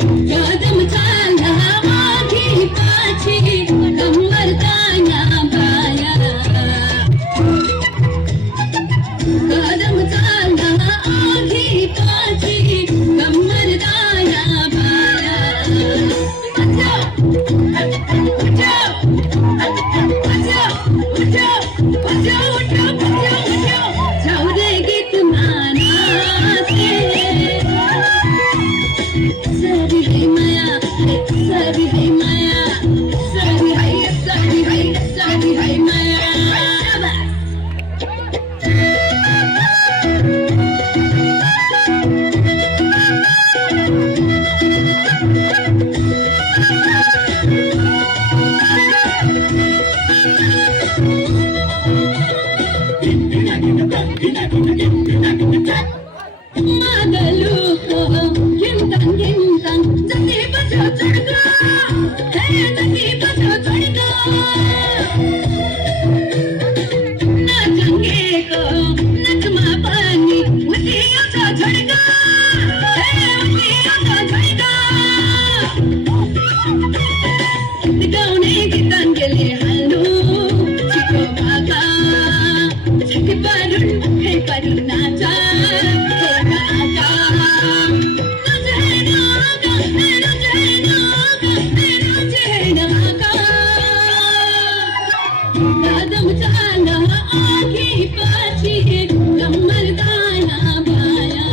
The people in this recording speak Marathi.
कदम चालला आधी पाछी कंबर ताना बाया कदम चालला आधी पाछी कंबर ताना बाया जाऊ दे गीत मानाचे सारी है माया सारी है माया सारी है माया Magaluko, gintang gintang, jati bajo chadka, hey jati bajo chadka. Nachange ko, nachma pani, utiyo cha chadka, hey utiyo cha chadka. Gaune gitangele halu, chiko baba, chiki parun, hey parun nacha. Kadam चालला आधी पाछी कंबर ताना बाया